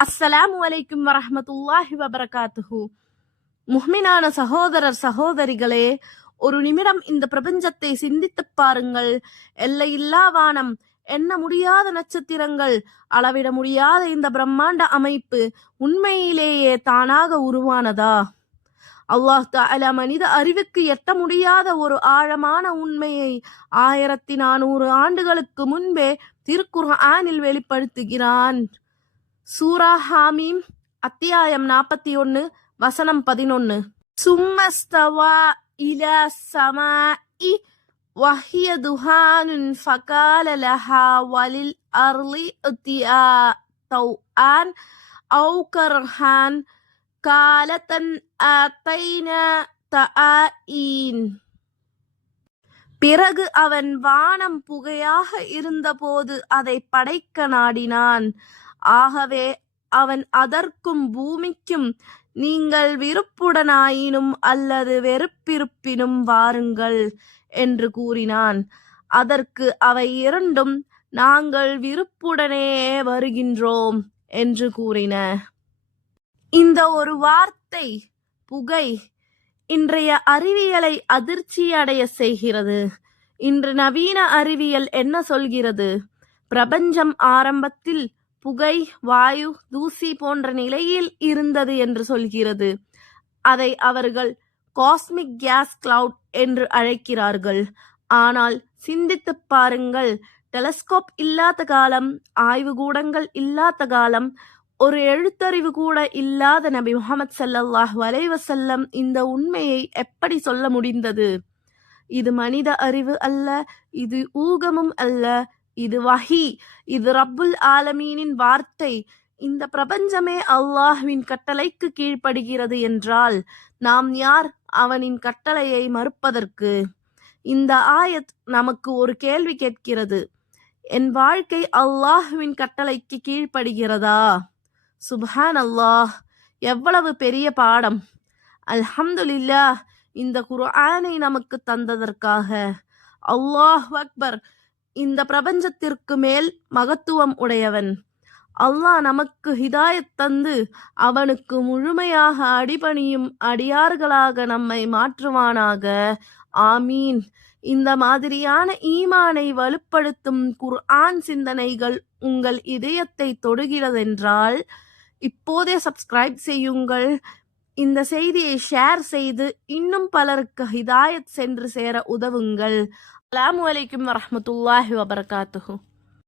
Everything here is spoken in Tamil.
அஸ்ஸலாமு அலைக்கும் வரஹ்மத்துல்லாஹி வபரகாத்துஹு. முஹ்மினான சகோதரர் சகோதரிகளே, ஒரு நிமிடம் இந்த பிரபஞ்சத்தை சிந்தித்துப் பாருங்கள். எல்லையில்லா வானம், எண்ண முடியாத நட்சத்திரங்கள், அளவிட முடியாத இந்த பிரம்மாண்ட அமைப்பு உண்மையிலேயே தானாக உருவானதா? அல்லாஹ் தஆலா மனித அறிவுக்கு எட்ட முடியாத ஒரு ஆழமான உண்மையை 1400 ஆண்டுகளுக்கு முன்பே திருக்குர்ஆனில் வெளிப்படுத்துகிறான். சூரா ஹாமீம் அத்தியாயம் 41 வசனம் 11. சும்மஸ்தவா இலா ஸமாஇ வஹிய துஹானுன் ஃபகால லஹா வலில் அர்லி இத்தியா தௌஆன் அவு கர்ஹான் காலத்தன் ஆத்தைனா தஆஈன். பிறகு அவன் வானம் புகையாக இருந்தபோது அதை படைக்க நாடினான். ஆகவே அவன் அதற்கும் பூமிக்கும், நீங்கள் விருப்புடனாயினும் அல்லது வெறுப்பிருப்பினும் வாருங்கள் என்று கூறினான். அதற்கு அவை இரண்டும், நாங்கள் விருப்புடனே வருகின்றோம் என்று கூறின. இந்த ஒரு வார்த்தை புகை இன்றைய அறிவியலை அதிர்ச்சியடைய செய்கிறது. இன்று நவீன அறிவியல் என்ன சொல்கிறது? பிரபஞ்சம் ஆரம்பத்தில் புகை, வாயு, தூசி போன்ற நிலையில் இருந்தது என்று சொல்கிறது. அதை அவர்கள் காஸ்மிக் கேஸ் கிளவுட் என்று அழைக்கிறார்கள். ஆனால் சிந்தித்துப் பாருங்கள், டெலஸ்கோப் இல்லாத காலம், ஆய்வுகூடங்கள் இல்லாத காலம், ஒரு எழுத்தறிவு கூட இல்லாத நபி முஹம்மது ஸல்லல்லாஹு அலைஹி வஸல்லம் இந்த உண்மையை எப்படி சொல்ல முடிந்தது? இது மனித அறிவு அல்ல, இது ஊகமும் அல்ல, இது வஹி, இது ரப்புல் ஆலமீனின் வார்த்தை. இந்த பிரபஞ்சமே அல்லாஹ்வின் கட்டளைக்கு கீழ்ப்படுகிறது என்றால் நாம் யார் அவனின் கட்டளையை மறுப்பதற்கு? இந்த ஆயத் நமக்கு ஒரு கேள்வி கேட்கிறது. என் வாழ்க்கை அல்லாஹ்வின் கட்டளைக்கு கீழ்ப்படுகிறதா? சுப்ஹான் அல்லாஹ், எவ்வளவு பெரிய பாடம்! அல்ஹம்துலில்லாஹ், இந்த குர்ஆனை நமக்கு தந்ததற்காக. அல்லாஹ் அக்பர். இந்த பிரபஞ்சத்திற்கு மேல் மகத்துவம் உடையவன் அல்லாஹ் நமக்கு ஹிதாயத் தந்து அவனுக்கு முழுமையாக அடிபணியும் அடியார்களாக நம்மை மாற்றுவானாக. ஆமீன். இந்த மாதிரியான ஈமானை வலுப்படுத்தும் குர்ஆன் சிந்தனைகள் உங்கள் இதயத்தை தொடுகிறதென்றால் இப்போதே சப்ஸ்கிரைப் செய்யுங்கள். இந்த செய்தியை ஷேர் செய்து இன்னும் பலருக்கு ஹிதாயத் சென்று சேர உதவுங்கள். அஸ்ஸலாமு அலைக்கும் வரஹ்மத்துல்லாஹி வபரகாத்துஹு.